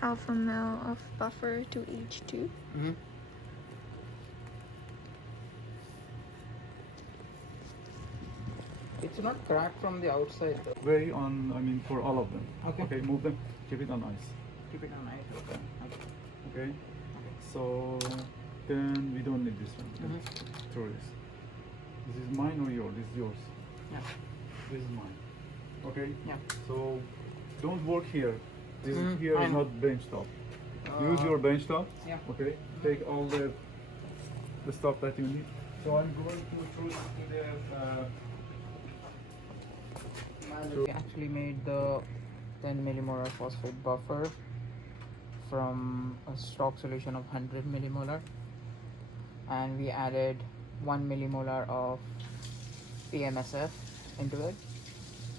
half a mil of buffer to each tube. Mm-hmm. It's not cracked from the outside though. Way on, I mean, for all of them. Okay. Okay, move them. Keep it on ice. Keep it on ice. Okay. Okay. So then we don't need this one. Mhm. Throw this. This is mine or yours? This is yours. Yeah. This is mine. Okay. Yeah. So don't work here. This here I is know. not bench top. Use your bench top. Yeah. Okay. Take all the stuff that you need. So I'm going to throw it to the. We actually made the 10 millimolar phosphate buffer from a stock solution of 100 millimolar, and we added 1 millimolar of PMSF into it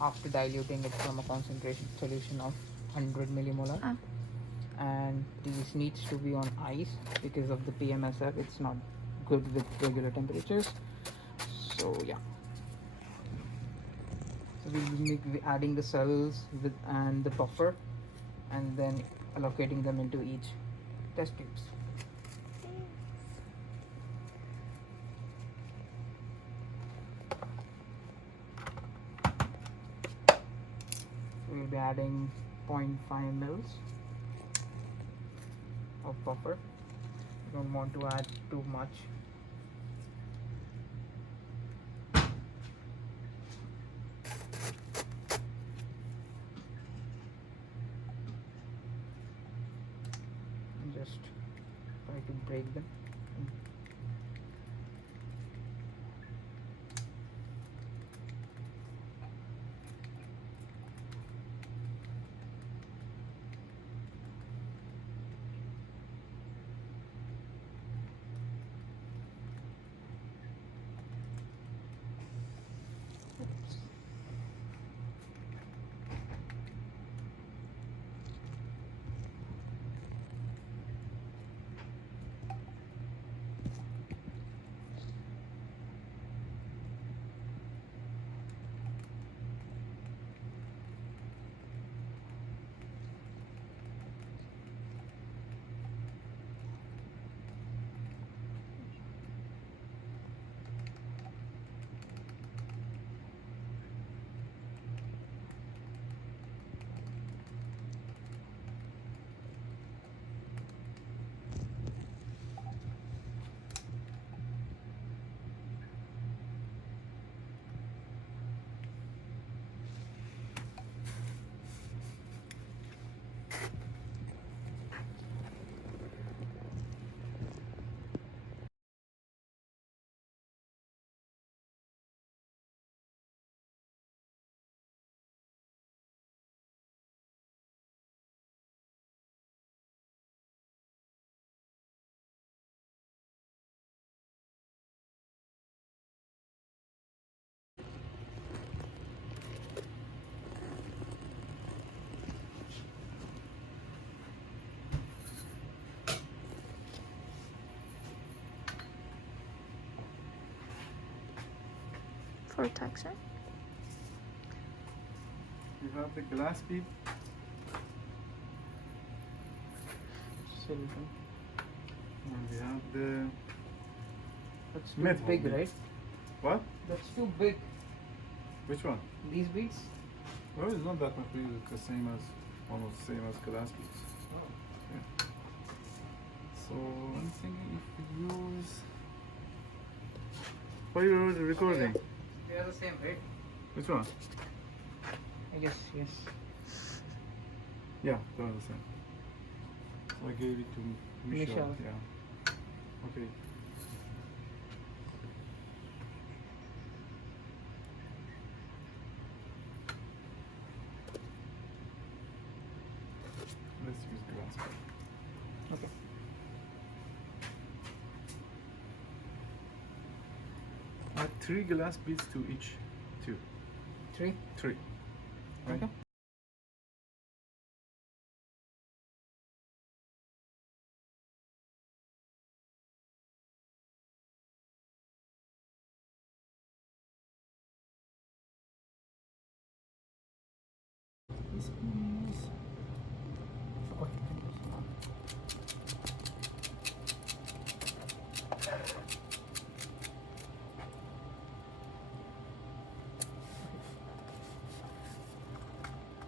after diluting it from a concentration solution of 100 millimolar. And this needs to be on ice because of the PMSF. It's not good with regular temperatures. So yeah. So we'll be adding the cells with and the buffer, and then allocating them into each test tubes. We'll be adding 0.5 mils of buffer. You don't want to add too much. And just try to break them. For texture. You have the glass bead. Solution. And we have the That's too metal big, bead. right? What? That's too big. Which one? These beads? Well, it's not that much big. It's the same as almost the same as glass beads. Oh. Yeah. So I'm thinking if we use. Why you're recording? They are the same, right? Which one? I guess, yes. Yeah, they're the same. So I gave it to Michelle. Michelle. Yeah. Okay. Let's use glass bead. Okay. Add 3 glass beads to each tube. 3? 3. Right? Okay.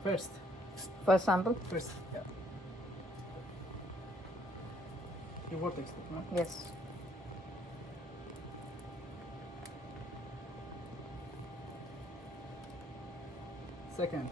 First. First sample? First. Yeah. Your vortex, right? Yes. Second.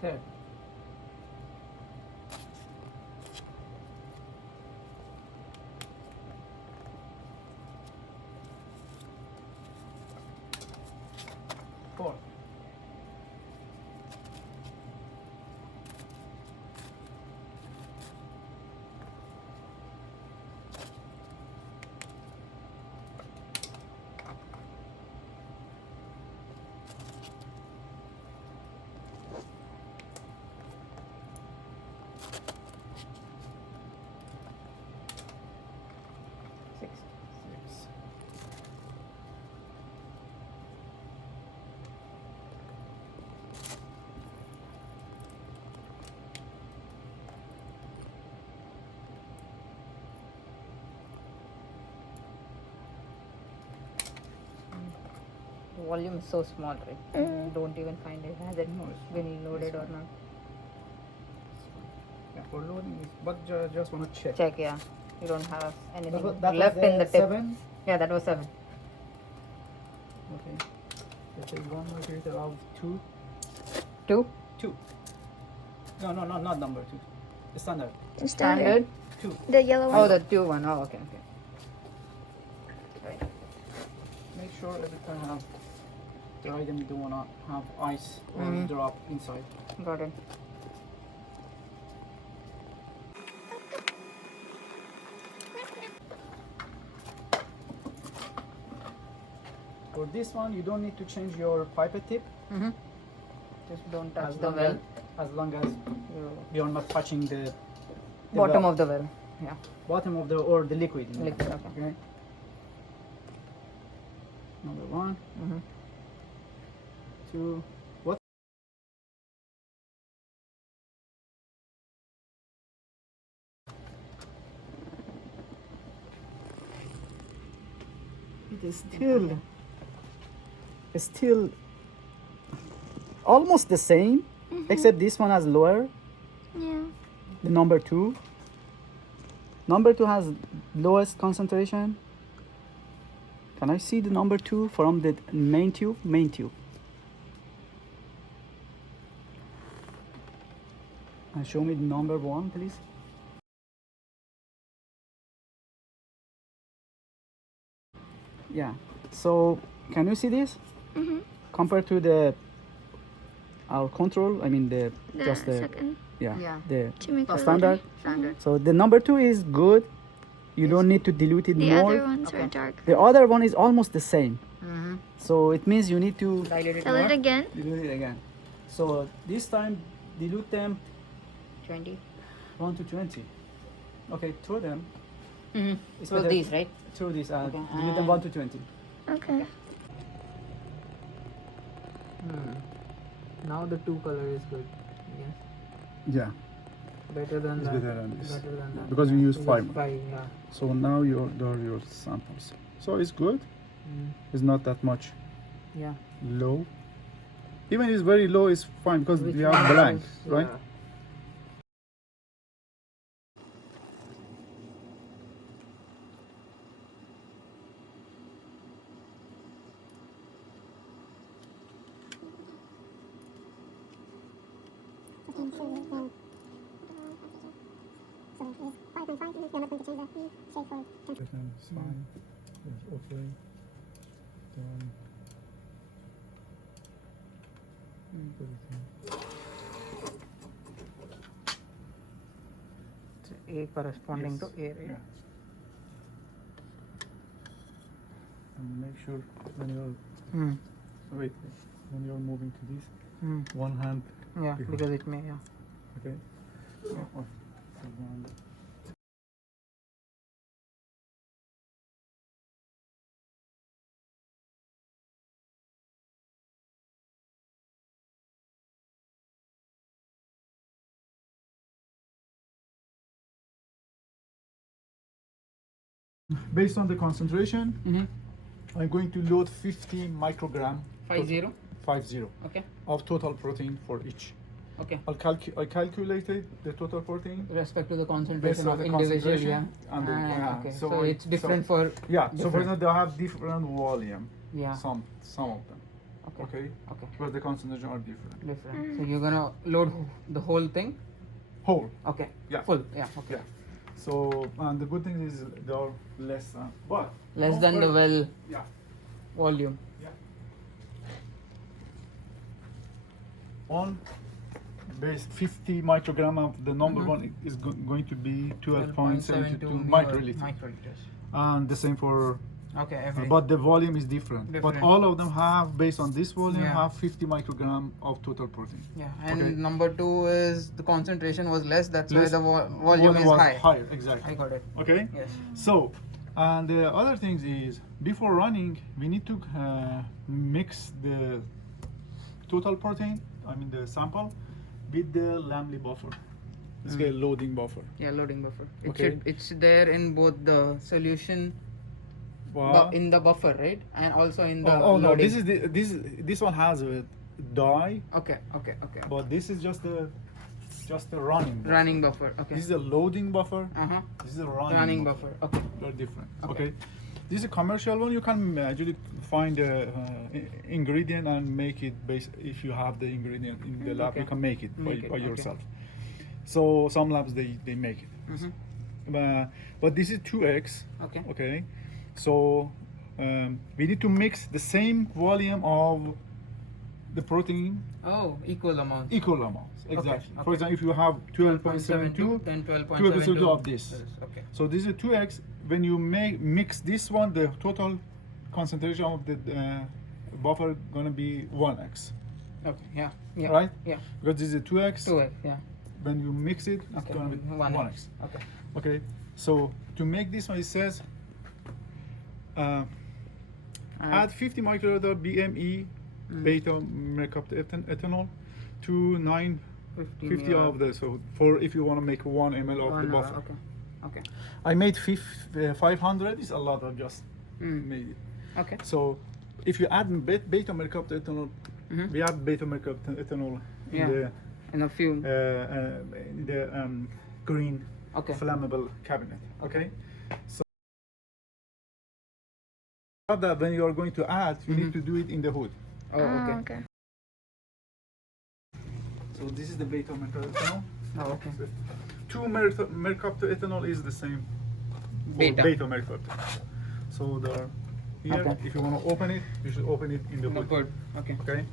Third. Fourth. Six. Six. The volume is so small, right? Mm. Don't even find it. Has it No, it's been fine. loaded It's or fine. not? Yeah, for loading is, but just wanna check. Check, yeah. You don't have anything That left was in the tip. 7. Yeah, that was 7. Okay. Let's say 1 millimeter of 2. 2. 2. No, not number 2. The standard. The Standard. 2. The yellow one. Oh, the 2 one. Oh, okay. Right. Make sure every time have dry them, you don't wanna have ice or Mhm. drop inside. Got it. For this one, you don't need to change your pipette tip Mm-hmm. Just don't touch as the long well. as long as You you're not touching the bottom well. of the well. Yeah. Bottom of the or the liquid. you know. Liquid. Okay. Okay. Number 1, Mm-hmm. 2. What? It is still almost the same, except this one has lower. Yeah. The number 2. Number 2 has lowest concentration. Can I see the number 2 from the main tube? Main tube. And show me the number 1, please. Yeah. So can you see this? Mm-hmm. Compared to the our control, I mean the The just the second. yeah, Yeah. the To make a standard. Standard. So the number 2 is good. You don't need to dilute it The more. other ones are Okay. dark. The other one is almost the same. Mm-hmm. So it means you need to Dilute it Tell it more. again. dilute it again. So this time dilute them 20. 1 to 20. Okay, throw them. Mm-hmm. It's So better these, right? through this Okay, dilute them 1 to 20. Okay. Now the 2 color is good. Yes. Yeah. Better than It's that. better than this. Better than that. Because we use Because 5. 5, yeah. So now there are your samples. So it's good. Mm. It's not that much Yeah. low. Even if it's very low, it's fine because Which we have one blank, is, right? yeah. Everything is fine. It's okay. Then everything. So A corresponding to A, right? Yeah. And make sure when you're Mm. wait when you're moving to this Mm. one hand. Yeah, behind. because it may, yeah. Okay. Oh, so one. Based on the concentration, Mm-hmm. I'm going to load 50 microgram 50. 50 Okay. of total protein for each. Okay. I calculated the total protein Respect to the based concentration on of the individual, concentration yeah. and the, yeah. Okay. So, So it's different for yeah. So for different. example, they have different volume. Yeah. Some of them. Okay. Okay. Okay. But the concentration are different. Different. So you're gonna load the whole thing. Whole. Okay. Yeah. Full. Yeah. Okay. Yeah. So and the good thing is they are less than, but Less than the well yeah. volume. Yeah. On base 50 microgram of the number one is going to be 12.72 microliter. Microliters. And the same for, Okay. Every. but the volume is different. But Different. all of them have, based on this volume, Yeah. have 50 microgram of total protein. Yeah. And Okay. number two is the concentration was less. That's Less- why the volume is was high. higher, exactly. I got it. Okay. Yes. So, and the other things is before running, we need to mix the total protein, I mean the sample, with the Lamley buffer. It's a loading buffer. Yeah, loading buffer. It Okay. should, it's there in both the solution, in the buffer, right? And also in the oh no, loading. this one has a dye, Okay. but this is just a running buffer. Running buffer. Okay. This is a loading buffer. Uh-huh. This is a running, Running buffer. Okay. They're different. Okay. Okay. This is a commercial one. You can actually find the ingredient and make it based. If you have the ingredient in the lab, Okay. you can make it Make it, by okay. yourself. So some labs they make it. Mm-hmm. But this is 2x. Okay. Okay. So we need to mix the same volume of the protein, Oh, equal amount. equal amounts. Exactly. okay. For example, if you have 12.72, then 12.72 of this. Okay. So this is 2x. When you mix this one, the total concentration of the buffer gonna be 1x, Okay. Yeah. Yeah. right? Yeah. Because this is 2x. 2x. Yeah. When you mix it, it's Okay. gonna be 1x. Okay. Okay. So to make this one, it says add 50 microliter BME beta mercaptan to 950 ml. of the, so for if you want to make 1 ml of the buffer. Okay. Okay. I made 500. It's a lot. I just made it. Okay. So if you add beta mercaptan ethanol, we add beta mercaptan ethanol in Yeah. In a few. the green Okay. flammable cabinet. Okay. So that when you are going to add, you need to do it in the hood. Oh, okay. Okay. So this is the beta mercaptan. Oh, okay. 2 mercaptan ethanol is the same. Beta. Beta mercaptan. So they are here. Okay. If you want to open it, you should open it in the hood. Good. Okay. Okay.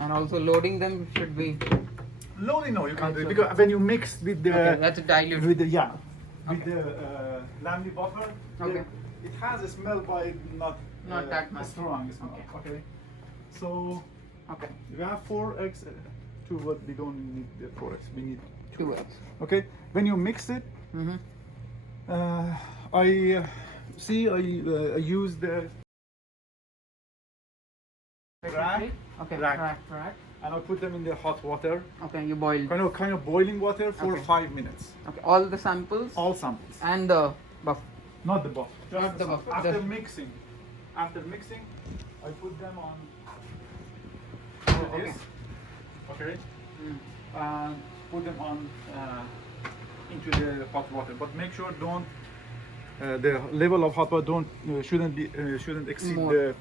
And also loading them should be. Loading, no, you can't do it Okay. because when you mix with the Okay, that's a dilute. with the with Okay. the Lamley buffer, Okay. it has a smell, but not that much. strong smell. Okay. Okay. So Okay. we have 4x, but we don't need the 4x. We need 2x. Okay. When you mix it, Mm-hmm. I use the rack Okay. Rack. Rack. and I put them in the hot water, Okay. You boiled. kind of boiling water for Okay. 5 minutes. Okay. All the samples All samples. and the buff. Not the buff. Just Not the buff, After just- mixing, I put them on okay. this. Okay. Mm. And put them on into the hot water. But make sure don't the level of hot water shouldn't exceed More. the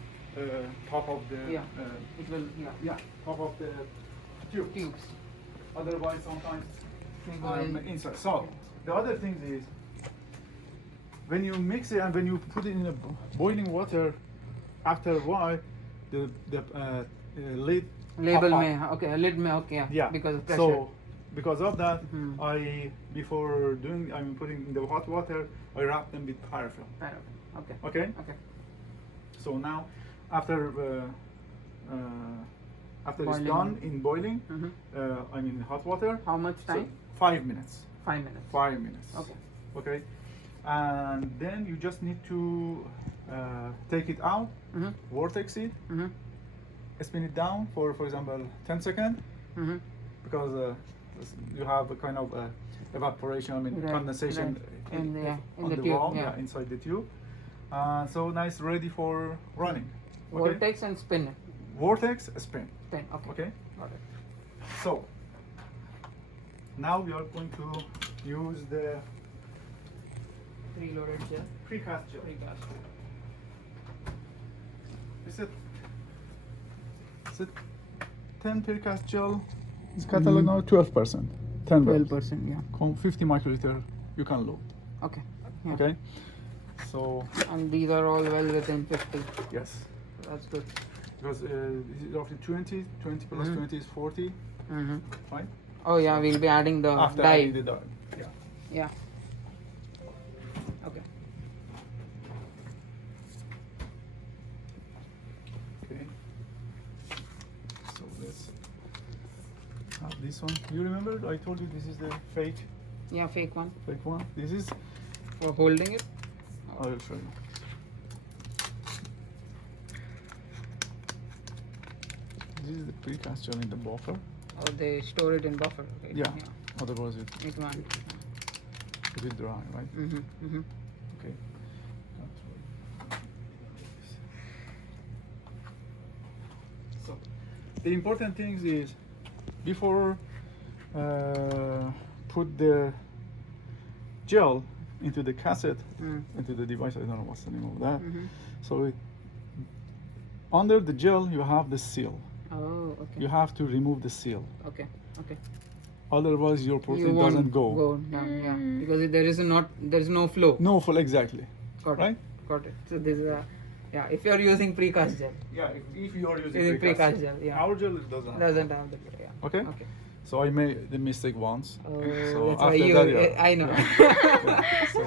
top of the Yeah. It will. Yeah. top of the tube. Tubes. Otherwise, sometimes They go in. inside. So the other thing is, when you mix it and when you put it in a boiling water, after a while, the lid Label pop up. may. Okay. A lid may. Okay. Yeah. Because of pressure. So because of that, Mhm. before putting in the hot water, I wrap them with paraffin. Paraffin. Okay. Okay. Okay. So now, after it's Boiling. done in boiling, Mm-hmm. in hot water. How much So time? 5 minutes. 5 minutes. 5 minutes. Okay. Okay. And then you just need to take it out, Mm-hmm. vortex it, Mm-hmm. spin it down for example 10 seconds, Mm-hmm. because you have a kind of evaporation, Right, condensation right. In the on the tube, wall, yeah. inside the tube. So now it's ready for running. Okay? Vortex and spin. Vortex, spin. Spin. Okay. Okay. Got it. So now we are going to use the Preloaded gel. precast gel. Precast. Is it 10 precast gel? It's catalog now 12%. 10 12%. Yeah. 50 microliter you can load. Okay. Yeah. Okay. So And these are all well within 50. yes, That's good. because this is roughly 20 plus 20 is 40, Mm-hmm. right? Oh yeah, we'll be adding the After dye. adding the dye. Yeah. Yeah. Okay. Okay. So let's have this one. You remember I told you this is the fake Yeah, fake one. one. This is, For holding it. I will show you. This is the precast gel in the buffer. Or they store it in buffer. Right? Yeah. Otherwise It won't. it will dry, right? Mm-hmm. Mm-hmm. Okay. So the important thing is before put the gel into the cassette, into the device, I don't know what's the name of that. Mm-hmm. So under the gel you have the seal. Oh, okay. You have to remove the seal. Okay. Okay. Otherwise your You protein won't doesn't go. down, yeah, because there is no flow. No full exactly. Got Right? it. Got it. So this is if you are using precast gel. Yeah, if you are using Using precast gel, yeah. Our gel doesn't have. Doesn't have the yeah. Okay? Okay. So I made the mistake once. Oh, So that's why after you. that, yeah. I know. Yeah. So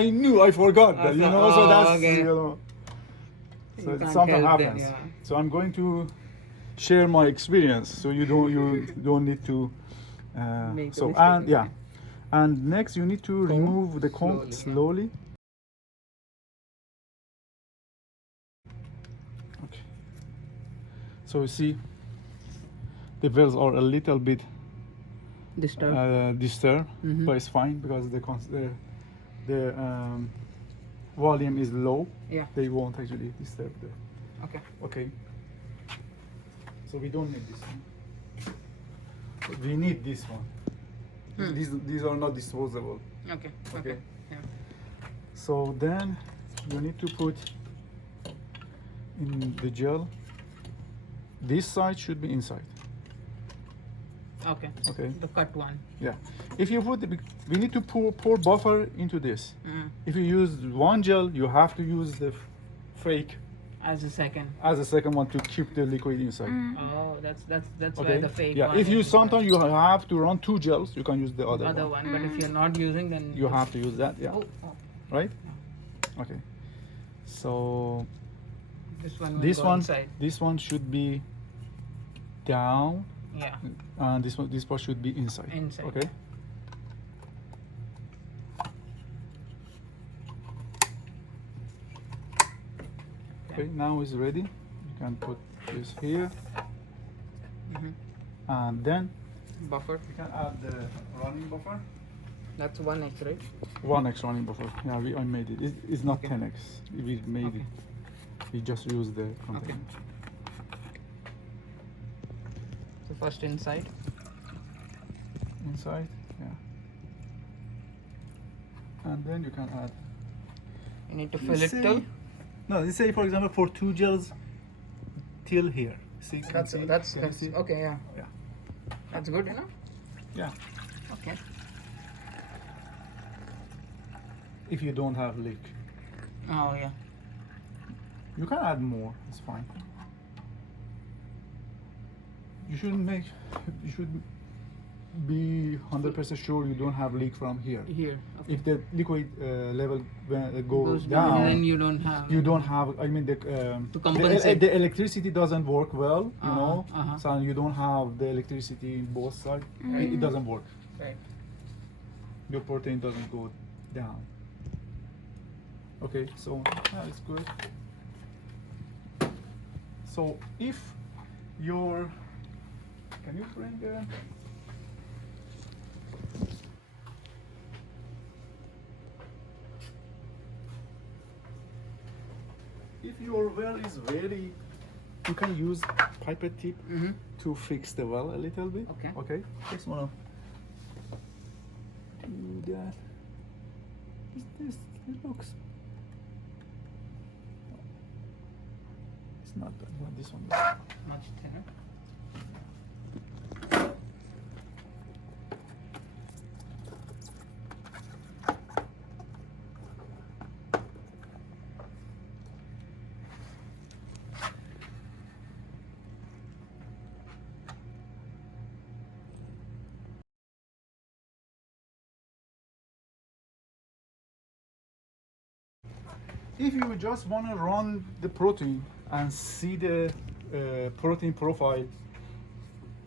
I knew I forgot that, you know, so Oh, that's okay. you know, so You can't something help happens. them, yeah. So I'm going to share my experience so you don't need to Make a so mistake and yeah. again. And next you need to remove the comb Slowly, slowly. Okay. So you see the wells are a little bit Disturb. disturbed, Mhm. but it's fine because the volume is low. Yeah. They won't actually disturb the. Okay. Okay. So we don't need this one. We need this one. These are not disposable. Okay. Okay. Okay. Yeah. So then you need to put in the gel. This side should be inside. Okay. Okay. The cut one. Yeah. If you put, we need to pour buffer into this. If you use one gel, you have to use the fake As a second. as a second one to keep the liquid inside. Oh, that's Okay. why the fake Yeah. one. If you is sometimes you have to run two gels, you can use the other other one. one, but if you're not using, then You have to use that. Yeah. Oh, Right. Okay. So this one. Will this go one, inside. this one should be down, Yeah. and this part should be inside. Inside. Okay. Okay. Now it's ready. You can put this here, and then Buffer. you can add the running buffer. That's 1x, right? 1x running buffer. Yeah, I made it. It's not Okay. 10x. We made it. We just used the container. So first inside. Inside, yeah. And then you can add. You need to fill it till. No, let's say for example for two gels till here. See, can That's see? that's, Can you that's see? okay. Yeah. Yeah. That's good enough. Yeah. Okay. If you don't have leak, Oh yeah. you can add more. It's fine. You shouldn't make. You should be 100% sure you don't have leak from here. Here. Okay. If the liquid level goes down, down, then you don't have. you don't have. I mean To compensate. the electricity doesn't work well. You Uh-huh, know, uh-huh. so you don't have the electricity in both sides. It doesn't work. Right. Your protein doesn't go down. Okay, so it's good. So if your, can you bring your well is very, you can use pipette tip Mm-hmm. to fix the well a little bit. Okay. Okay. Just wanna do that. It looks. It's not that one. This one. Much thinner. If you just want to run the protein and see the protein profile,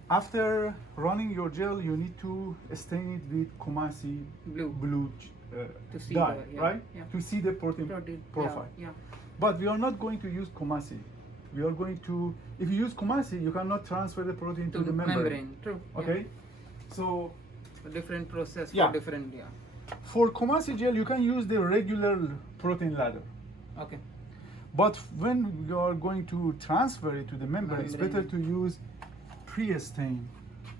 after running your gel, you need to stain it with Kumasi Blue. To see dye, the, yeah, right? yeah. To see the protein profile. Yeah. But we are not going to use Kumasi. We are going to, if you use Kumasi, you cannot transfer the protein to the membrane. True. Okay? Yeah. So, A different process Yeah. for different. Yeah. for Kumasi gel, you can use the regular protein ladder. Okay. But when you are going to transfer it to the membrane, it's better to use pre-stain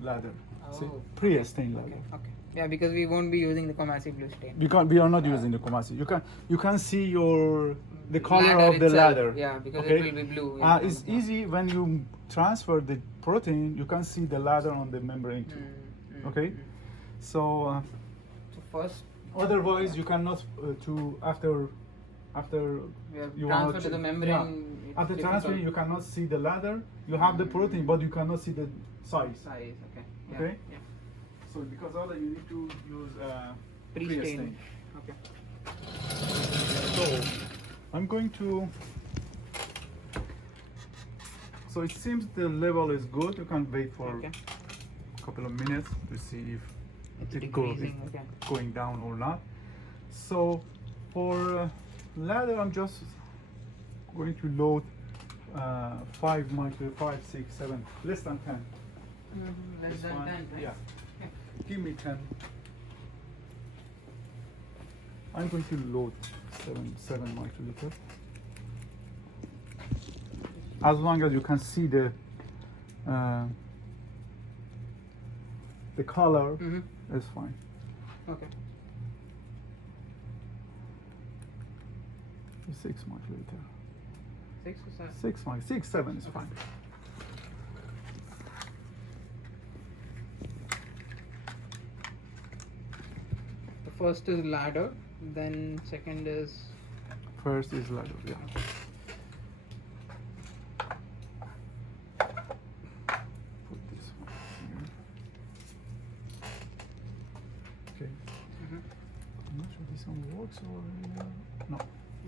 ladder. See? Oh, Pre-stain ladder. Okay. Yeah, because we won't be using the Kumasi blue stain. We are not using the Kumasi. You can see the color Ladder of the itself, ladder. yeah, because okay? it will be blue. It's easy when you transfer the protein. You can see the ladder on the membrane too. Okay, so So first, otherwise you cannot after we have you want transfer to the membrane. it's after difficult. transferring you cannot see the ladder. You have the protein, but you cannot see the size. Size. Okay. Yeah. Okay. Yeah. So because of that, you need to use Pre-stain. Okay. So I'm going to. So it seems the level is good. You can wait for Okay. a couple of minutes to see if It's it's decreasing. Okay. going down or not. So for ladder, I'm just going to load 5 micro, 5, 6, 7, less than 10. Less This than one, 10, right? Yeah. Give me 10. I'm going to load 7 microliter. As long as you can see the color, it's fine. Okay. 6 microliter. 6 or 7? 6, 7 is fine. The first is ladder, then second is First is ladder, yeah. Put this one here. Okay. I'm not sure this one works or no.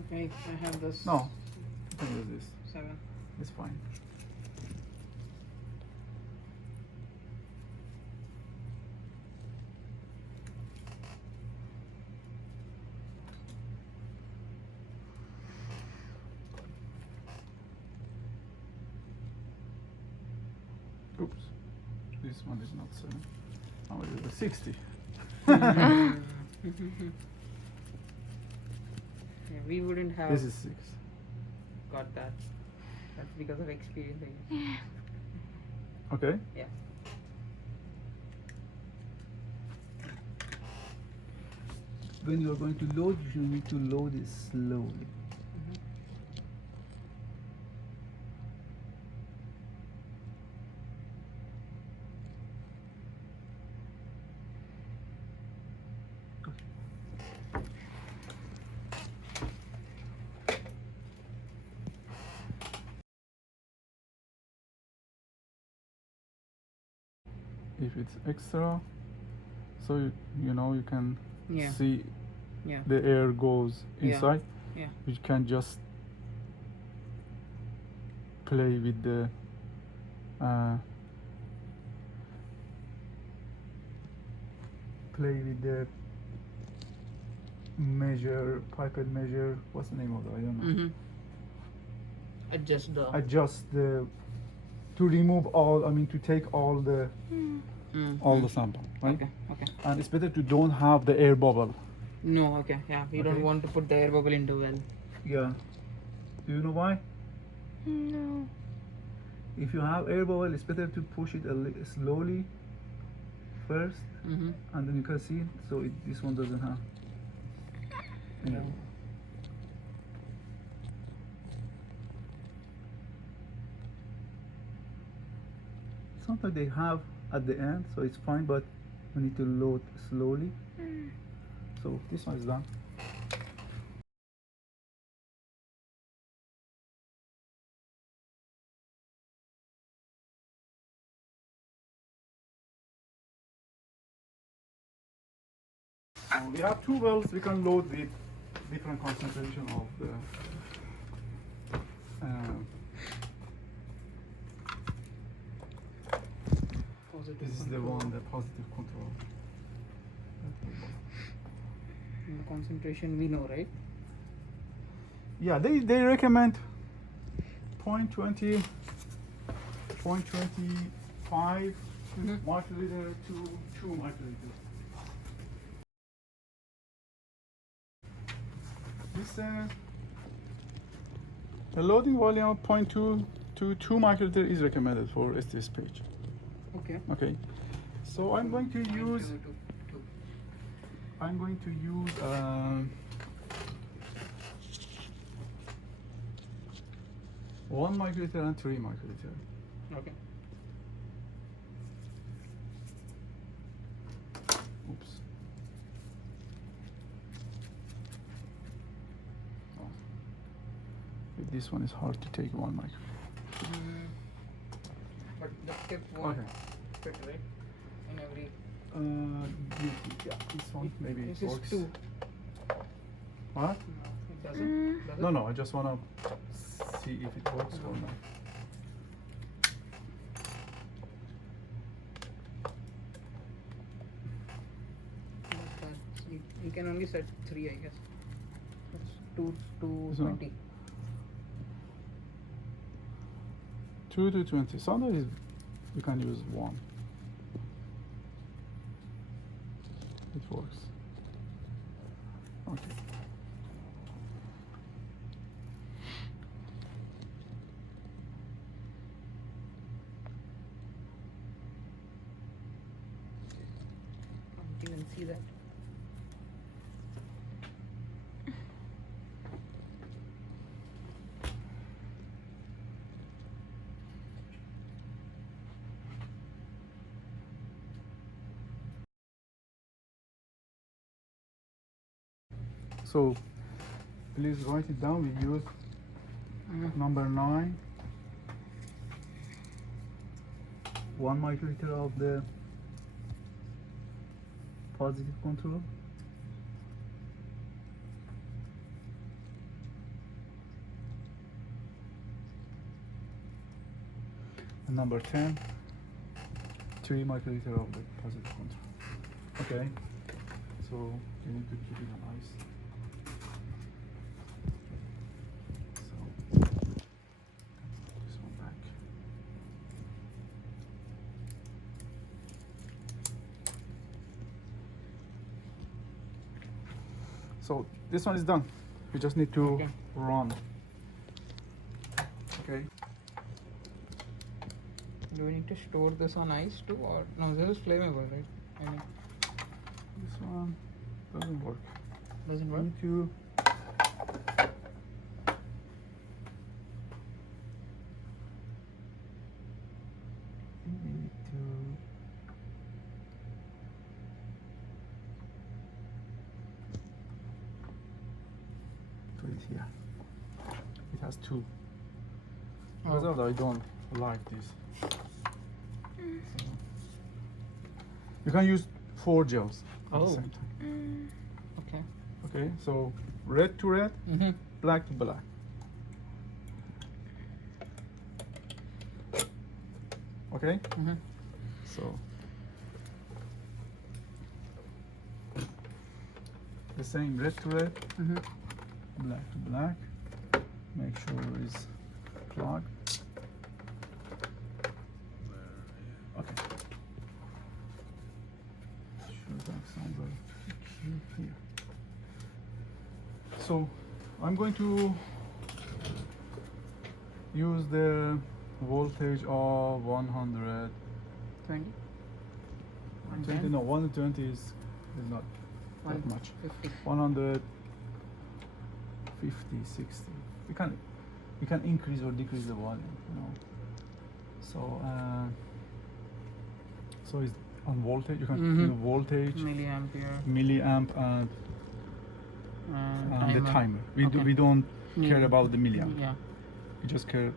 okay. I have this. No, you can use this. 7. It's fine. Oops, this one is not 7. How much is it? 60. Yeah, we wouldn't have This is 6. got that. That's because of experience. I guess. Okay. Yeah. When you are going to load, you need to load it slowly. If it's extra, so you know you can Yeah. see Yeah. the air goes Yeah. inside. Yeah. You can just play with the measure, pipette measure. What's the name of it? I don't know. Adjust the. Adjust the to remove all. I mean to take all the sample, right? Okay. Okay. And it's better to don't have the air bubble. No. Okay. Yeah. We don't Okay. want to put the air bubble into well. Yeah. Do you know why? No. If you have air bubble, it's better to push it slowly first, and then you can see it. So this one doesn't have. Yeah. Sometimes they have at the end, so it's fine, but we need to load slowly. So this one is done. We have two wells we can load with different concentration of the Positive this is the control. one, the positive control. And the concentration we know, right? Yeah, they recommend 0.20, 0.25 microliter to 2 microliter. This the loading volume of 0.2 to 2 microliter is recommended for STS page. Okay. Okay, so I'm going to use 1 microliter and 3 microliter. Okay. Oops. Oh. This one is hard to take 1 microliter. But the tip won't Okay. fit, right? In every. Yeah, this one maybe This it is works. 2. What? No, it doesn't. Does it? No, I just wanna see if it works or not. You can only set 3, I guess. That's 2 to So- 20. 2 to 20. Sometimes you can use 1. It works. Okay. You can see that. So please write it down. We use number 9, 1 microliter of the positive control. And number 10, 3 microliter of the positive control. Okay, so you need to keep it on ice. So this one back. So this one is done. We just need to Okay. run. Okay. Do we need to store this on ice too, or no? This is flammable, right? I mean, This one doesn't work. doesn't We work. need to put it here. It has 2. Because of that, I don't like this. So, you can use 4 gels at the Oh. same time. Okay. Okay, so red to red, black to black. Okay, so the same red to red, black to black. Make sure it's plugged. Okay. Sure that somewhere here. So I'm going to use the voltage of 100. 20? 20, no, 120 is not that much. 150. 150, 60. You can increase or decrease the volume, you know. So it's on voltage. You can do voltage, Milliampere. milliamp, and the timer. We don't care about the milliamp. Yeah. We just care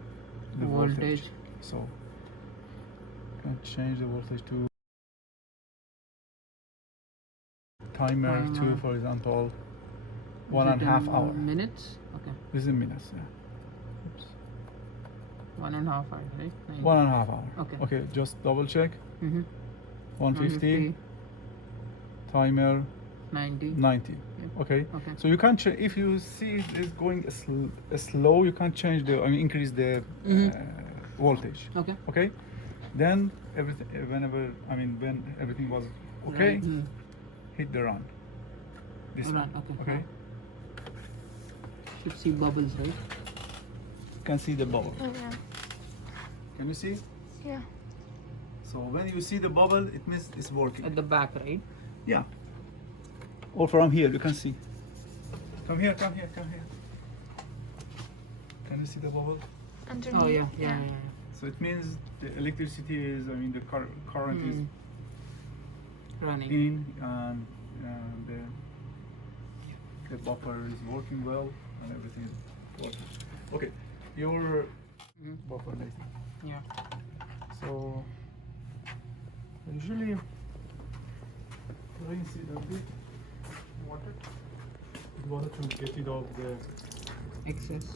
the voltage. So you can change the voltage to timer to, for example, 1.5 hour. Minutes? Okay. This is in minutes, yeah. Oops. 1.5 hours, right? 1.5 hour. Okay. Okay, just double check. 150. 150. Timer 90. 90. Yeah. Okay. Okay. So you can't if you see it's going slow, you can't change increase the voltage. Okay. Okay. Then everything when everything was okay, Right. hit the run. This Run, one. okay. Okay. Should see bubbles, right? You can see the bubble. Oh yeah. Can you see? Yeah. So when you see the bubble, it means it's working. At the back, right? Yeah. Or from here, you can see. Come here, come here, come here. Can you see the bubble? Underneath. Oh yeah, yeah. So it means the electricity is, the current is Running. in, and the buffer is working well, and everything is working. Okay, your buffer Nathan. Yeah. So usually rinse it a bit water to get rid of the Excess.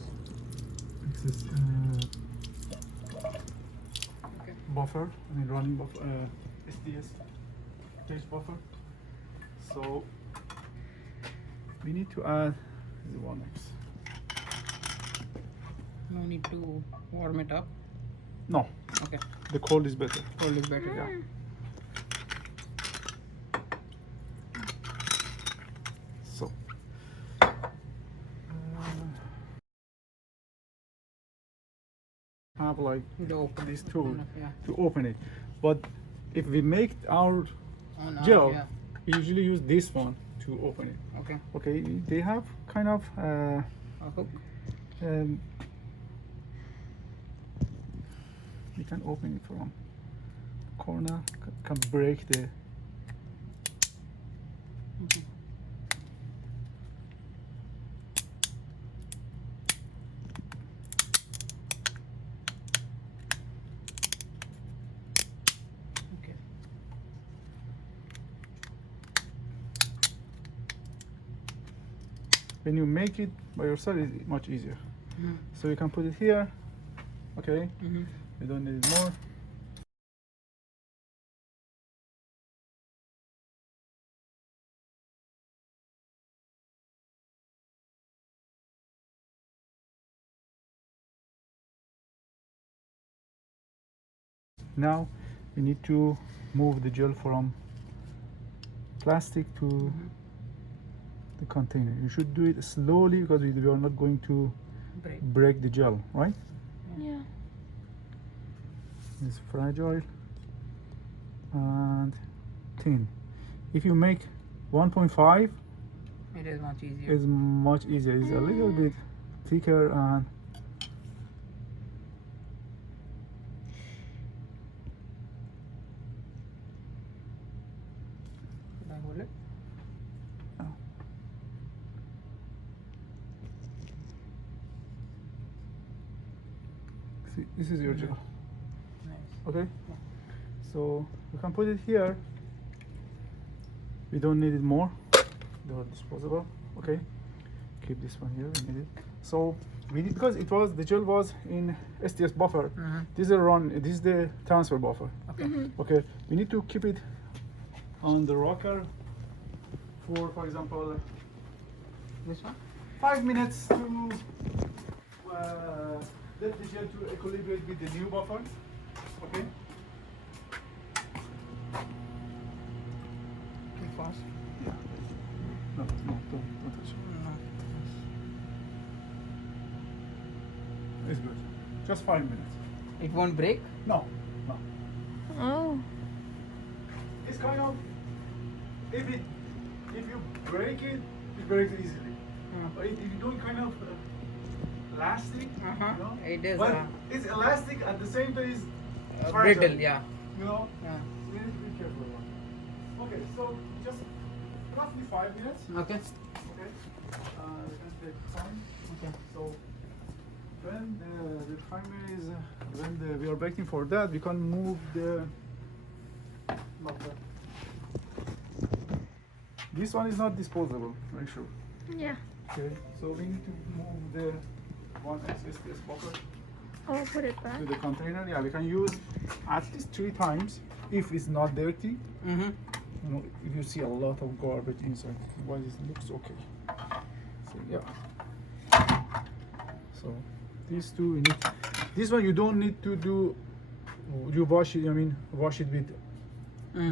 buffer, running buffer, SDS stage buffer. So we need to add the 1x. No need to warm it up. No, Okay. the cold is better. Cold is better. Yeah. So have like this tool Yeah. to open it, but if we make our Oh, no, gel, yeah. we usually use this one to open it. Okay. Okay, they have kind of A hook. you can open it from corner, can break the Okay. when you make it by yourself, it's much easier. So you can put it here. Okay, you don't need it more. Now we need to move the gel from plastic to the container. You should do it slowly because we are not going to break the gel, right? Yeah. It's fragile and thin. If you make 1.5, It is much easier. it's much easier. It's a little bit thicker and Should I hold it? see, this is your gel. Nice. Okay, so you can put it here. We don't need it more. They're disposable. Okay, keep this one here. We need it. So we need, because the gel was in SDS buffer. This is the transfer buffer. Okay. Okay, we need to keep it on the rocker for example, This one? 5 minutes to let the gel to equilibrate with the new buffer. Okay. Too fast? Yeah. No, don't touch. No. It's good. Just 5 minutes. It won't break? No, no. Oh. It's kind of, if you break it, it breaks easily. But if you do it kind of elastic, Uh-huh. you know, It is, but it's elastic at the same time is brittle, yeah. You know, Yeah. so you need to be careful. Okay, so just roughly 5 minutes. Okay. Okay, we can take time. Okay. So when the timer is we are waiting for that, we can move the. Not that. This one is not disposable. Make sure. Yeah. Okay, so we need to move the one XSPS buffer I'll put it back. to the container. Yeah, we can use at least 3 times if it's not dirty. Mm-hmm. You know, if you see a lot of garbage inside, otherwise it looks okay. So yeah. So these two we need. This one you don't need to do. You wash it. I mean, wash it with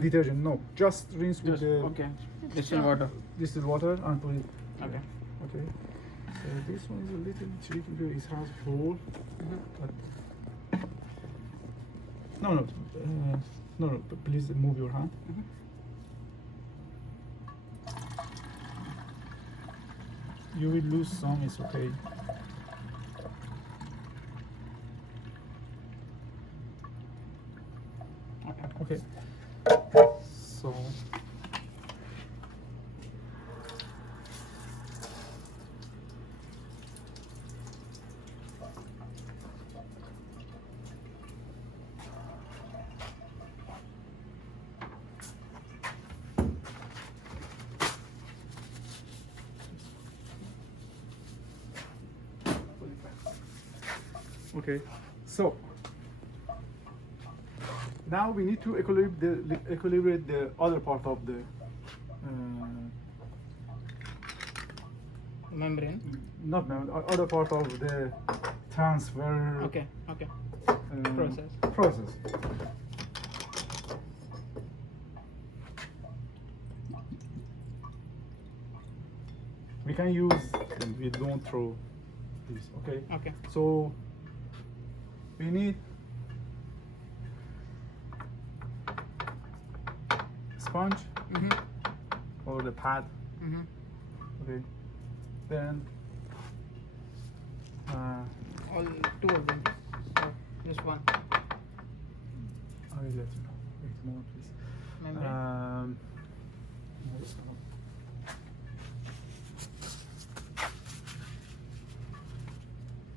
detergent. No, just rinse with the Okay. Distilled water. distilled water and put it. Okay. Okay. So this one is a little tricky because it has hole. But no, but please move your hand. You will lose some. It's okay. Okay. So. Okay, so now we need to equilibrate the other part of the Membrane. not membrane, other part of the transfer Okay. Okay. process. We can use, we don't throw this. Okay. Okay. So we need sponge or the pad. Mm-hmm. Okay. Then All 2 of them. Or just one. I will let you know. Wait a moment, please. Membrane.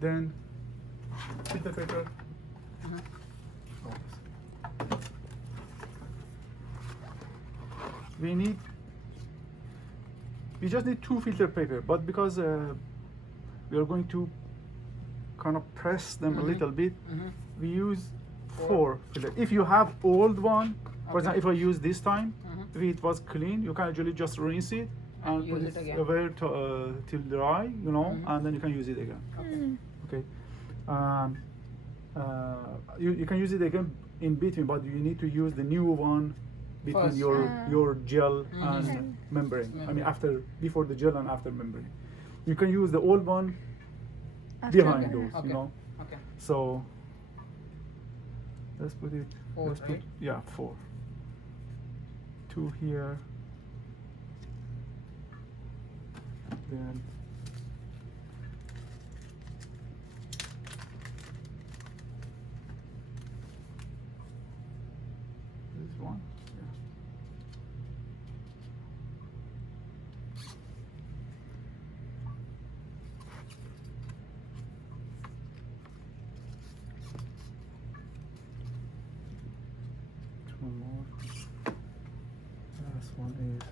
Then filter paper. We just need 2 filter paper, but because we are going to kind of press them a little bit, we use 4 filter. If you have old one, for example, if I use this time, if it was clean, you can actually just rinse it and Use put it again. away till dry, you know, and then you can use it again. Okay. You can use it again in between, but you need to use the new one between First. your gel and membrane. I mean, before the gel and after membrane. You can use the old one behind Okay. those, Okay. you know. Okay. So let's put it. 4, let's put, right? yeah, 4. 2 here. Then this one. Yeah. One more. This one is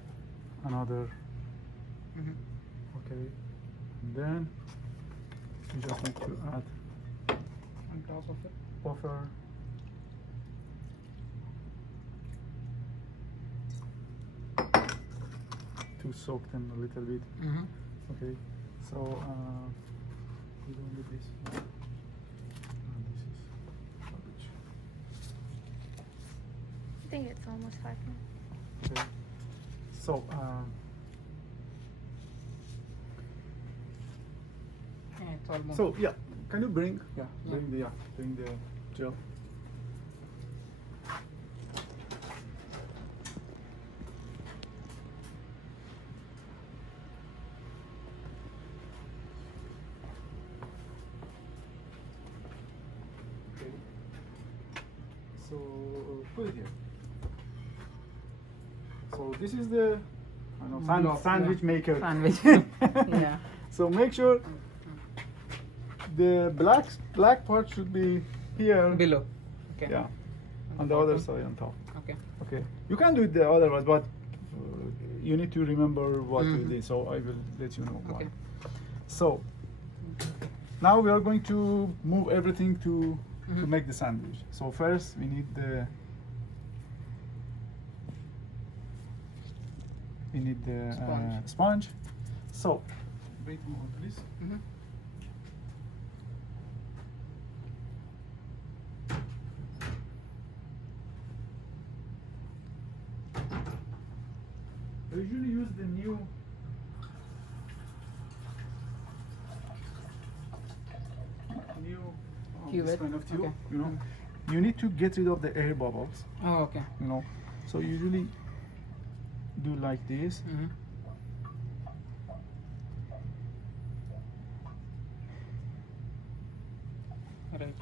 another. Okay. And then you just need to add On top of it. buffer. To soak them a little bit. Okay. So we don't need this. And this is garbage. I think it's almost 5 minutes. Okay. So Yeah, it's almost. so yeah, Can you bring? Yeah, bring the gel. Okay. So put it here. So this is the Block, sandwich yeah. maker. Sandwich. Yeah. So make sure the black part should be here. Below. Okay. Yeah. On On the the other bottom. side on top. Okay. Okay. You can do it the other ones, but you need to remember what you Mhm. did. So I will let you know why. Okay. So now we are going to move everything to Mhm. make the sandwich. So first we need the Sponge. sponge. So bring more, please. Mhm. I usually use the new this Cuvette? kind of tube. Okay. You know, you need to get rid of the air bubbles. Oh, okay. You know, so usually do like this. Mm-hmm. Right.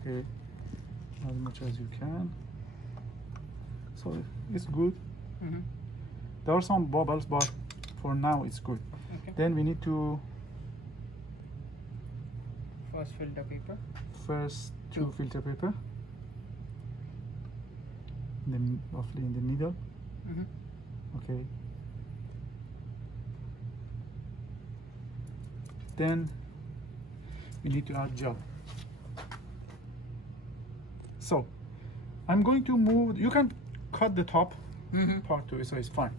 Okay, as much as you can. So it's good. Mm-hmm. There are some bubbles, but for now it's good. Okay. Then we need to First filter paper. first Two. two filter paper, roughly in the middle. Mm-hmm. Okay. Then you need to add gel. So I'm going to move. You can cut the top Mm-hmm. part to it, so it's fine.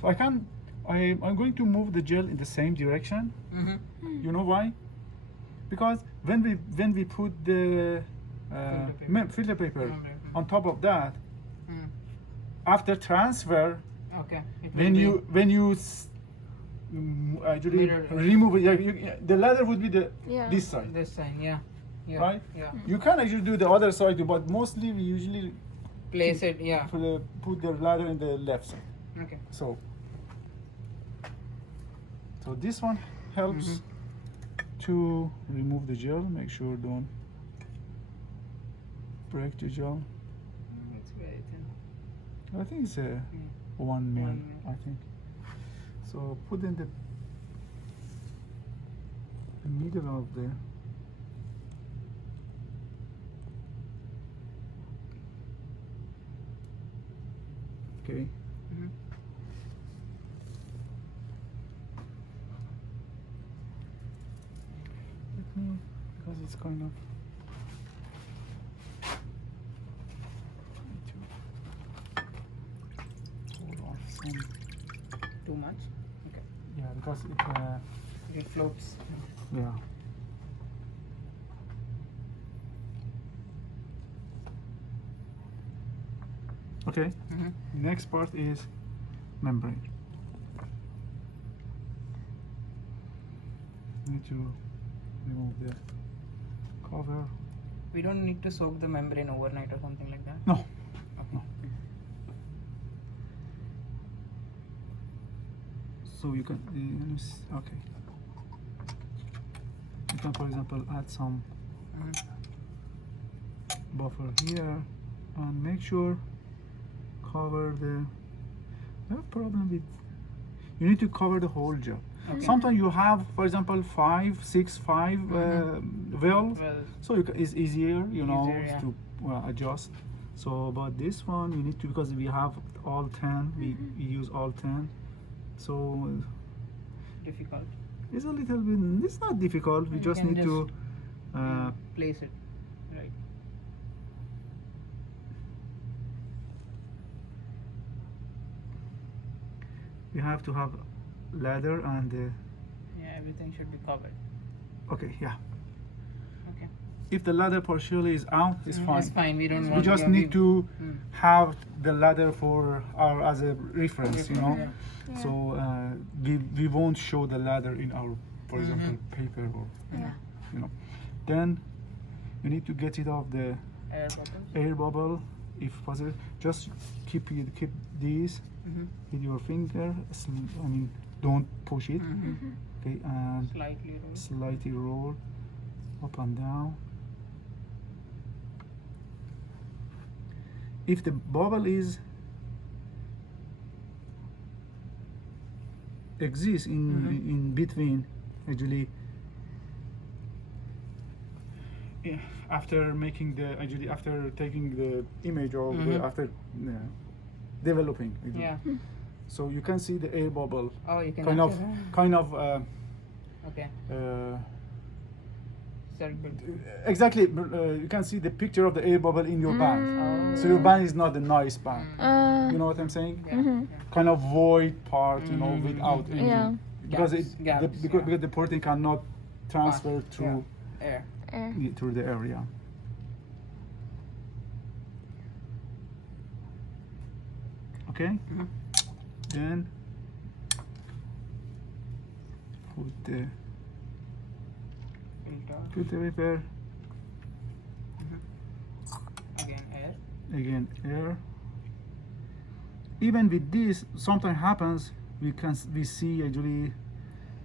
So I'm going to move the gel in the same direction. Mm-hmm. You know why? Because when we put the filter paper Mhm. on top of that, Mm. after transfer, Okay. It when will you actually Mirror. remove it, the ladder would be Yeah. this be side, this side. Yeah. Yeah. right? Yeah. You can actually do the other side too, but mostly we usually Place it. Yeah. put the ladder in the left side. Okay. So this one helps Mhm. to remove the gel. Make sure don't break the gel. It's very thin. I think it's a Yeah. 1 mil. 1 mil. I think. So put in the middle of the. Okay. Mm-hmm. Let me, because it's kind of. Need to hold off some. Too much. Okay. Yeah, because It floats. yeah. Okay. Mm-hmm. Next part is membrane. Need to remove the cover. We don't need to soak the membrane overnight or something like that. No. Okay. No. So you can okay. You can, for example, add some Mhm. buffer here and make sure cover the. I have a problem with. You need to cover the whole gel. Okay. Sometimes you have, for example, 5, 6, 5 valves, Well, so it's easier, you know, Easier, yeah. to adjust. So, but this one you need to, because we have all 10, we use all 10. So difficult. it's a little bit. It's not difficult. We You just can need to. Place it. Right. We have to have ladder and. Yeah, everything should be covered. Okay, yeah. Okay. if the ladder partially is out, it's fine. It's fine. We don't We want. just yeah, need to Mm. have the ladder for our as a reference, you know. Yeah. Yeah. So we won't show the ladder in our, for example, paper or Yeah. you know. Then you need to get rid of the Air bubbles. air bubble if possible. Just keep these Mhm. with your finger. I mean, don't push it. Mhm. Okay, and Slightly roll. slightly roll up and down. If the bubble is exists in between, actually, after making the after taking the image or after developing, Yeah. so you can see the air bubble Oh, you can. kind of Okay. Circle. exactly. You can see the picture of the air bubble in your band. Oh. So your band is not a nice band. Uh, You know what I'm saying? Yeah. Mhm. Yeah. Kind of void part, you know, without any Yeah. because Gaps, because the protein cannot transfer through Air. through the area. Okay. Mhm. Then put the Filter. paper Again air. again air. Even with this, sometimes happens we see actually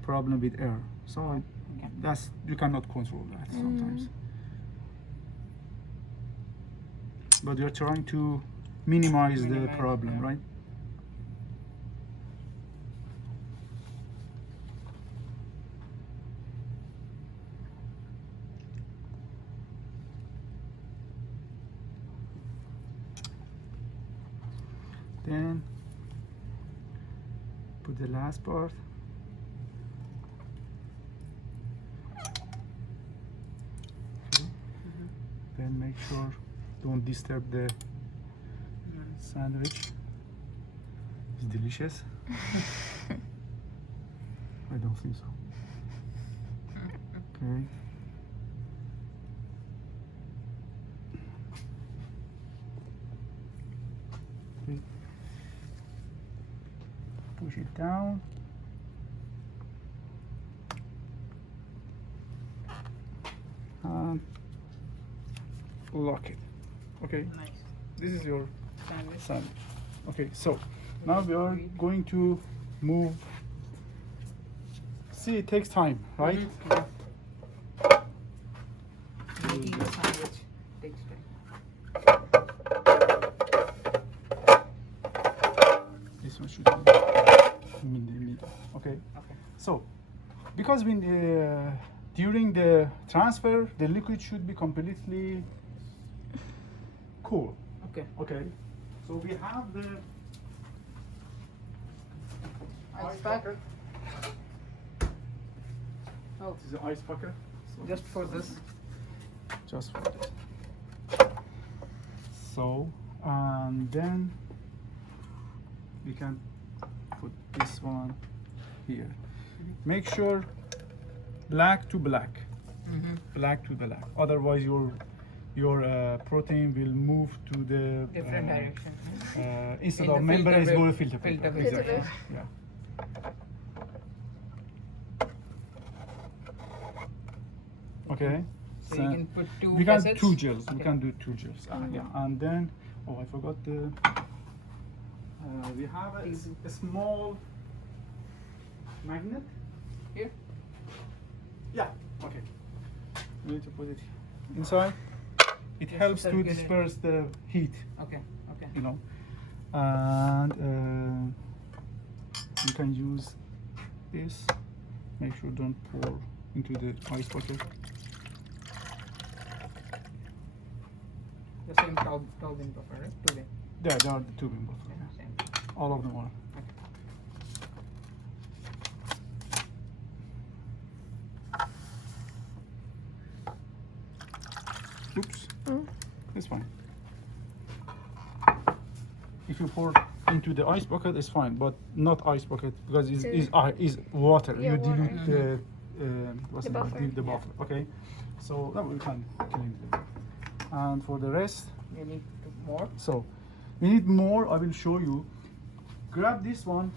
problem with air. So Okay. that's you cannot control that sometimes. But you're trying to minimize the Minimize, problem, yeah. right? Then put the last part. Okay. Then make sure don't disturb the sandwich. It's delicious. I don't think so. Okay. Okay. Push it down. And lock it. Okay. Nice. This is your Sandwich. sandwich. Okay, so now we are going to move. See, it takes time, right? Mhm. Making the sandwich takes time. This one should be in the middle. Okay. Okay. So, because when during the transfer, the liquid should be completely cool. Okay. Okay. So we have the Ice pack. Oh, this is the ice bucket. So just for this. just for this. So, and then we can put this one here. Make sure black to black, Mm-hmm. black to black. Otherwise, your protein will move to the Different direction. instead In of the membrane, it's filter going to web. filter Filter paper. web. Exactly. Filter Yeah. Okay. So you can put two we can facets? two gels. We Okay. can do two gels. Yeah. And then, oh, I forgot the. We have a small magnet. Here? Yeah. Okay. We need to put it inside. It Just helps to circulate. disperse the heat. Okay. Okay. You know, and you can use this. Make sure don't pour into the ice bucket. The same tubing buffer, right? Tubing. Yeah, they are the tubing buffer. Yeah, same. All of them are. Okay. Oops. Mm. It's fine. If you pour into the ice bucket, it's fine, but not ice bucket because it's is water. Yeah, you water. dilute the what's The the name? buffer. The buffer. Okay, so no, we can clean it. And for the rest, You need more. so we need more. I will show you. Grab this one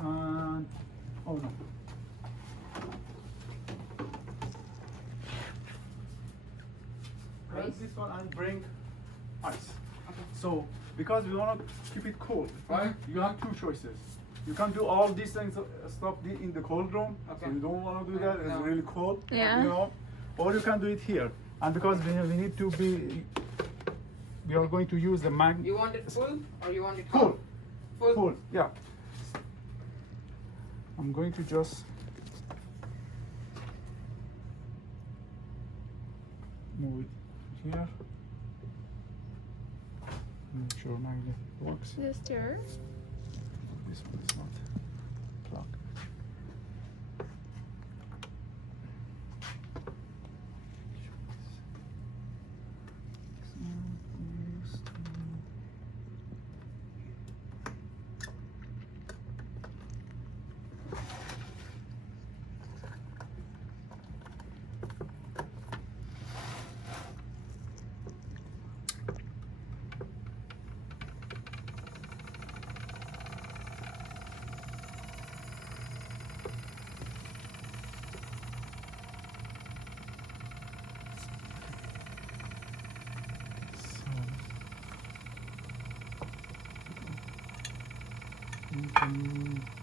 and oh no. Grab this one and bring ice. Okay. So because we want to keep it cool, right? Mhm. You have two choices. You can do all these things stuff in the cold room. Okay. So you don't want to do that. It's No. really cold. Yeah. You know, or you can do it here. And because we need to be, we are going to use the mag. You want it full or you want it Full. half? Full. Full. Yeah. I'm going to just move it here. Make sure magnet works. The stir. This one is not plugged.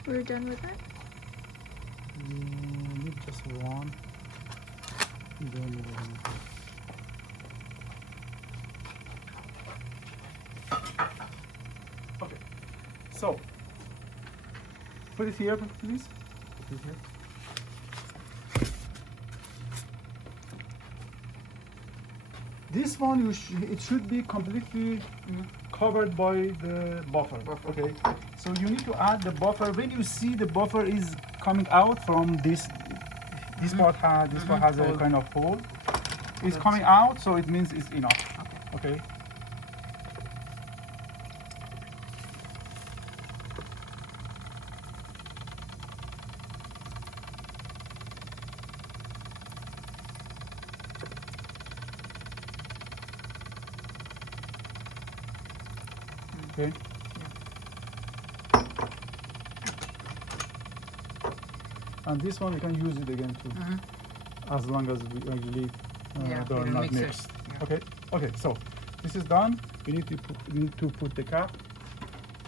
We're done with that. Need just one. You don't need anything. Okay, so put it here, please. Put it here. This one, it should be completely covered by the buffer. Okay, so you need to add the buffer when you see the buffer is coming out from this. This part has a kind of hole. It's coming out, so it means it's enough. Okay. Okay. And this one we can use it again too, as long as we actually Yeah, they're it'll not mix it. mixed. Yeah. Okay. Okay. So this is done. We need to put the cap.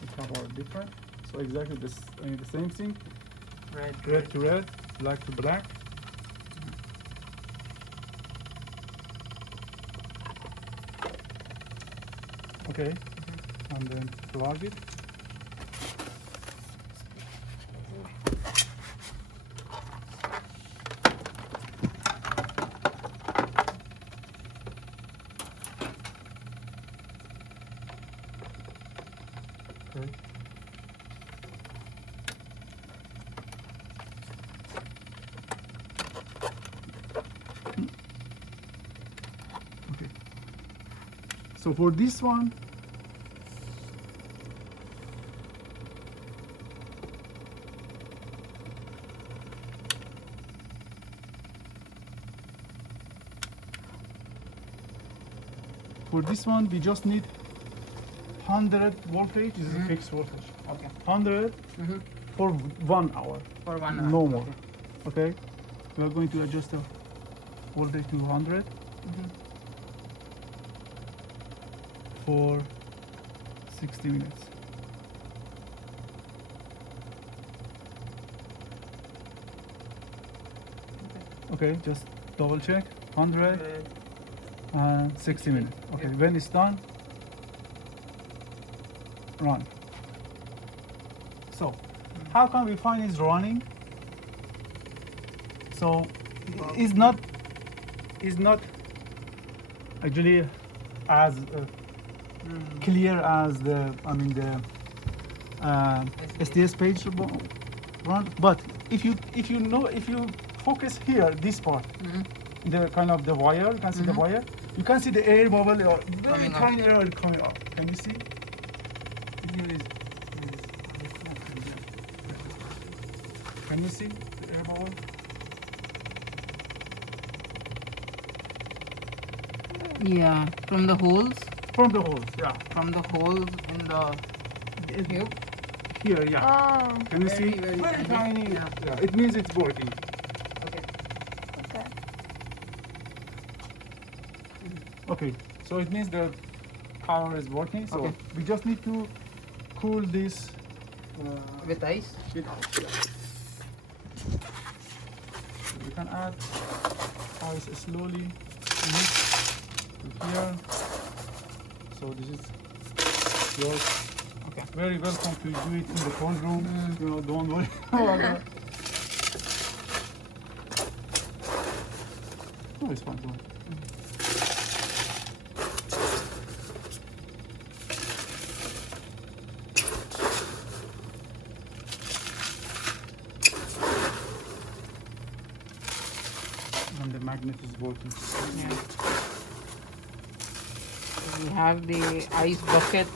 The cap are different. So exactly this, the same thing. Red to red, black to black. Okay. And then plug it. Okay. Okay. So for this one, we just need 100 voltage. This is a fixed voltage. Okay. 100 for 1 hour. For 1 hour. No more. Okay. We are going to adjust the voltage to 100 for 60 minutes. Okay, just double check. 100 and 60 minutes. Okay, when it's done, run. So, how can we find it's running? So, it's not actually as clear as the SDS page run. But if you focus here, this part, the kind of the wire, you can see the wire. You can see the air bubble or very Coming up. tiny air coming up. Can you see? Can you see the air bubble? Yeah, from the holes from the holes. Yeah, in the tube. here. Yeah. Oh, Can you Very, see? very Very tiny. tiny. Yeah. Yeah, it means it's working. Okay. okay. Okay, so it means the power is working. So Okay. we just need to cool this With ice. with ice. Yeah. So we can add ice slowly to here. So this is yours. Okay. Very welcome to do it in the cold room. You know, don't worry about that. No, it's fine. Don't. And the magnet is working. Yeah. We have the ice bucket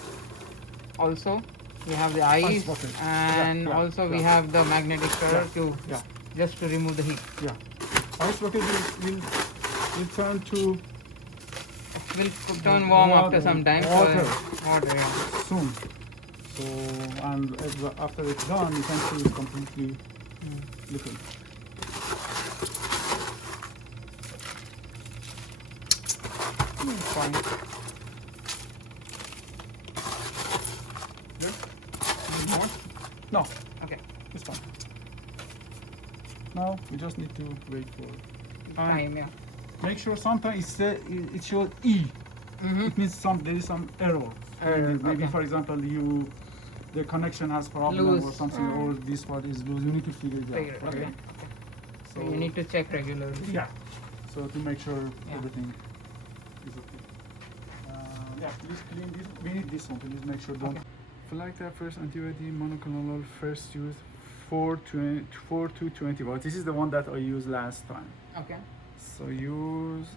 also. We have the ice, bucket. and Yeah, also we yeah. have the magnetic stirrer to Yeah, just to remove the heat. yeah. Ice bucket will turn to Will turn warm after Water. some time. Water. Water. Yeah. soon. So, and after it's done, you can see it's completely liquid. It's fine. Yeah? Need more? No, Okay. it's fine. Now we just need to wait for Time. Yeah. Make sure sometimes it shows E. Mm-hmm. It means there is some error. Error, Maybe okay. for example the connection has problem Loose. or something, or this part is loose. You need to figure it Figure it, out. okay. So So you need to check regularly. yeah. So to make sure Yeah. everything is okay. Yeah, please clean this. We need this one. Please make sure don't. Okay. Flag tap first antibody monoclonal first used 4 to 20 watts. This is the one that I used last time. Okay. So use.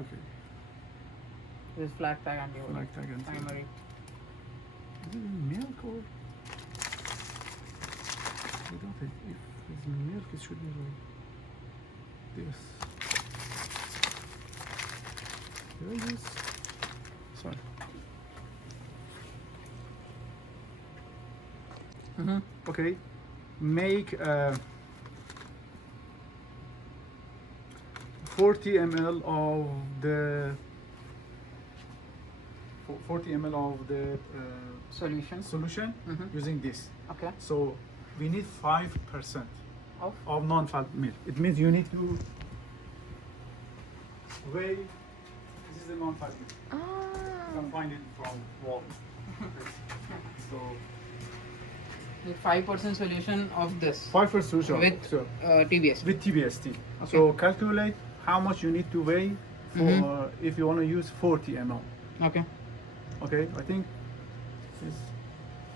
Okay. This is flat tag antibody. Flag tag antibody. Primary. Is it milk or? I don't think if it's milk, it should be like this. Did I use? Sorry. Mm-hmm. Okay. Make 40 ml of the 40 ml of the Solution. solution Mhm. using this. Okay. So we need 5% Of? of non-fat milk. It means you need to weigh. This is the non-fat milk. You Oh. can find it from Wall. So With 5% solution of this 5% solution with so, TBS. with TBST. Okay. So calculate how much you need to weigh for Mhm. if you want to use 40 ml. Okay. Okay, I think this is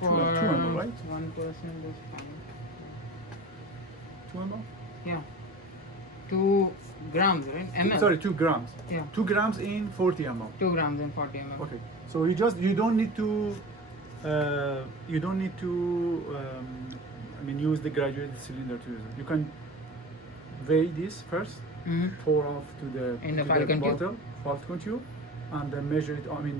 2 ml, right? 1% is fine. 2 ml. Yeah. 2 grams, right? ML. Sorry, 2 grams. Yeah. 2 grams in 40 ml. 2 grams and 40 ml. Okay, so you don't need to I mean use the graduated cylinder to use it. You can weigh this first, Mm-hmm. pour off to the In the to Falcon tube. bottle, Falcon tube, and then measure it. I mean,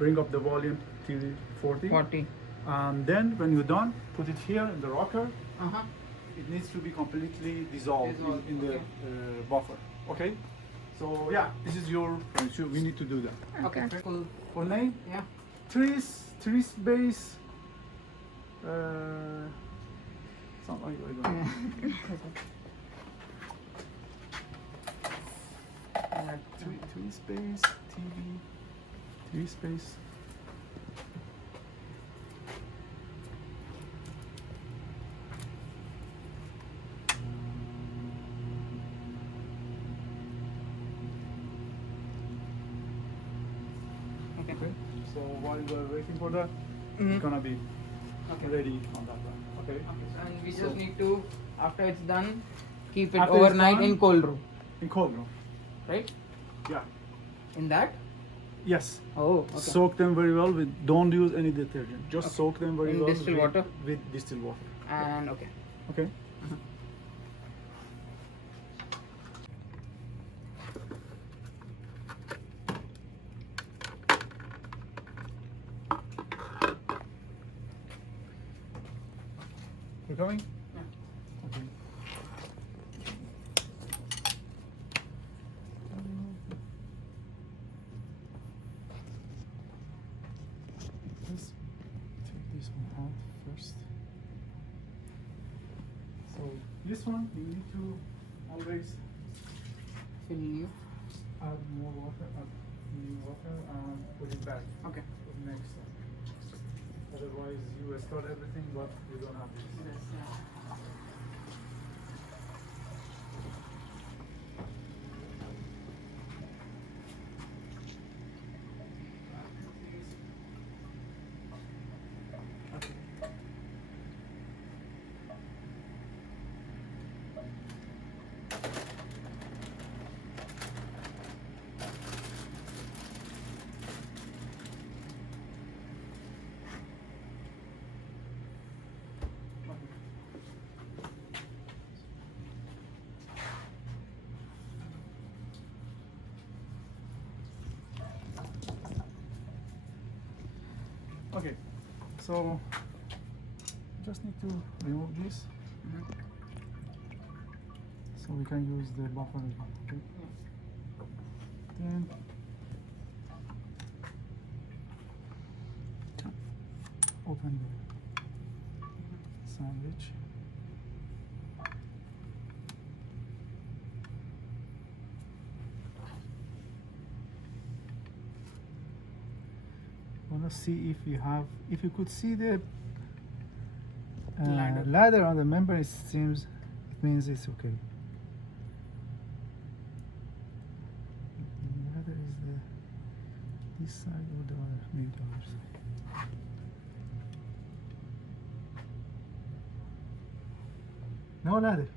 bring up the volume till 40. 40. And then when you're done, put it here in the rocker. Uh-huh. It needs to be completely dissolved Dissolved, in the okay. buffer. Okay. So yeah, this is your. So we need to do that. Okay. Cool. For name, Yeah. three space. Something I don't know. Three space TV. 3 space. Okay. Okay. So while we're waiting for that, Mhm. it's gonna be Okay. ready on that one. Okay. And we So- just need to, after it's done, keep it After it's overnight done- in cold room, In cold room. right? Yeah. In that? Yes. Oh, okay. Soak them very well with. Don't use any detergent. Just Okay. soak them very In well distilled with, water? With distilled water. And okay. Okay. coming? Yeah. Okay. Let's take this one out first. So this one you need to always Fill you. add more water, add new water, and put it back. Okay. For the next one. Otherwise, you start everything, but you don't have this. Okay, so just need to remove this so we can use the buffer again. Okay? Then open the sandwich. Want to see if you could see the ladder on the member. It means it's okay. The ladder is this side or the other, maybe the other side. No ladder.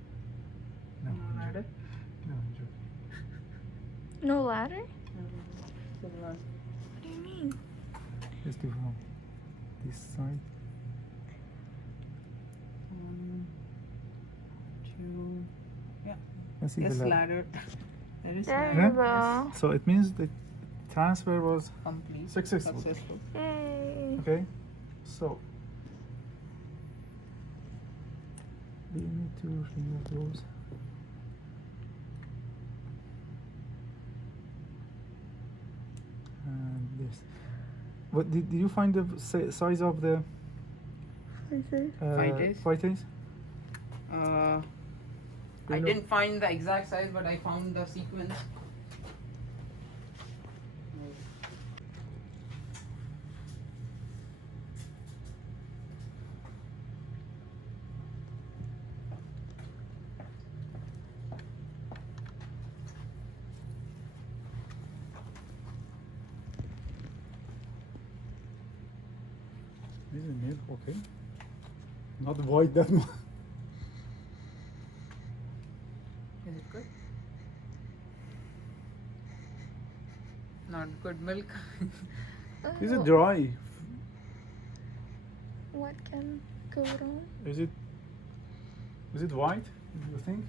No ladder. No, I'm joking. No ladder? Fill one. What do you mean? Let's do from this side. 1, 2. Yeah. Let's see Yes, the ladder. ladder. There is There ladder. you go. So it means the transfer was Complete. successful. Yay. Okay, so we need to remove those. And this. What did you find the size of the Fighters? fighters? I didn't find the exact size, but I found the sequence. This is milk, okay. Not white that much. Is it good? Not good milk. Is it Oh, dry? what can go wrong? Is it white? You think?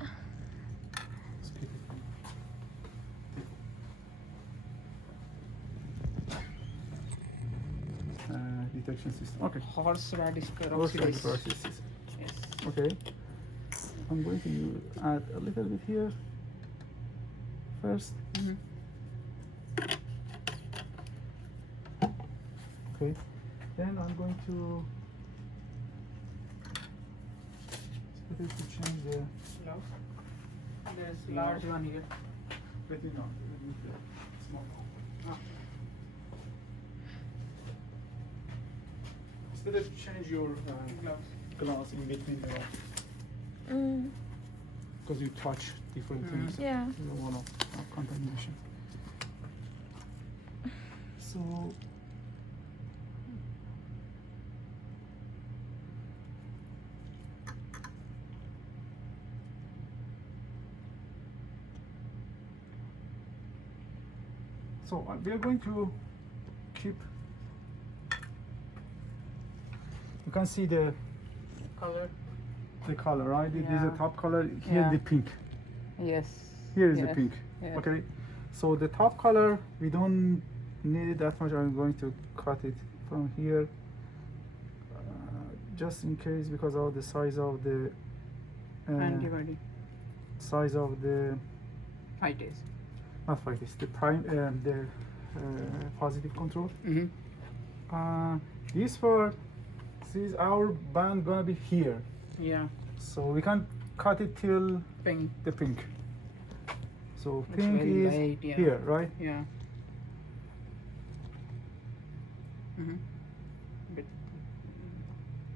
Let's keep it. Detection system. Okay. Horseradish Horseradish peroxidase. peroxidase. Yes. Okay. I'm going to add a little bit here first. Okay. Then I'm going to change the. No. There's large one here. Let me know. Let me the small one. Ah. Instead of change your glass in between the because you touch different things. Yeah. You don't want to have contamination. So we are going to keep. You can see the Color. color, right? This is the Yeah. top color. Here Yeah. the pink. Yes. Here is the Yes. pink. Yes. Okay. So the top color we don't need it that much. I'm going to cut it from here. just in case, because of the size of the Antibody. size of the Phytase. not phytase, the prime the positive control. Mm-hmm. This part, see, our band gonna be here, Yeah. so we can't cut it till Pink. the pink. So It's pink very is light, yeah. here, right? Yeah. Mm-hmm. Bit.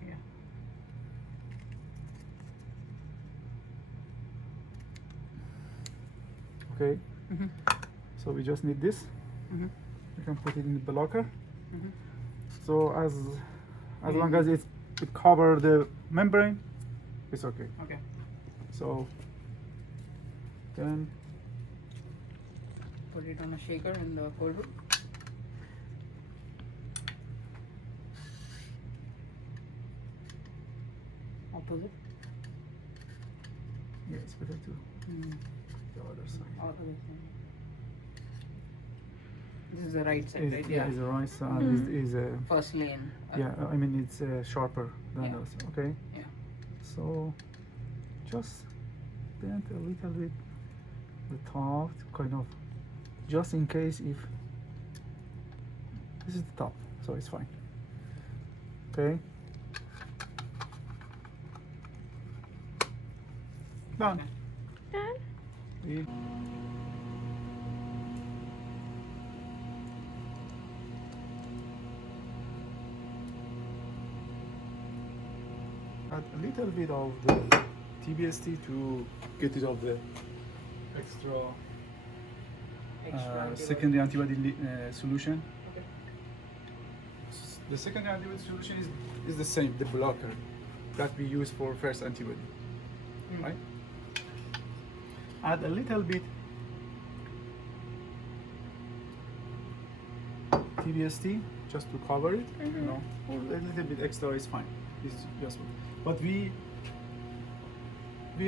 Yeah. Okay. Mm-hmm. So we just need this. Mm-hmm. We can put it in the blocker. Mm-hmm. So as long as it cover the membrane, it's okay. Okay. So then Put it on a shaker in the cold room. Opposite. yeah, it's better to Mm. the other side. All the way. This is the right side, Is, right? yeah, is the right side is First lane. yeah. I mean it's sharper than Yeah. us. Okay. Yeah. So just bend a little bit the top, kind of, just in case if this is the top, so it's fine. Okay. Done. Done? We- Add a little bit of the TBST to get rid of the extra Extra secondary antibody solution. Okay. The secondary antibody solution is the same, the blocker that we use for first antibody, right? Add a little bit TBST just to cover it, you know, or a little bit extra is fine. It's just, but we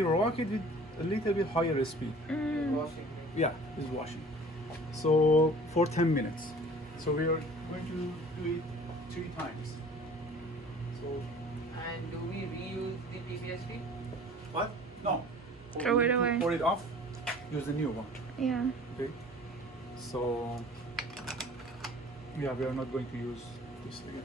rock it with a little bit higher speed. Washing. Yeah, it's washing. So for 10 minutes. So we are going to do it 3 times. So And do we reuse the PCSP? what? No. Throw We it need to away. Pour it off. Use the new one. Yeah. Okay. So yeah, we are not going to use this again.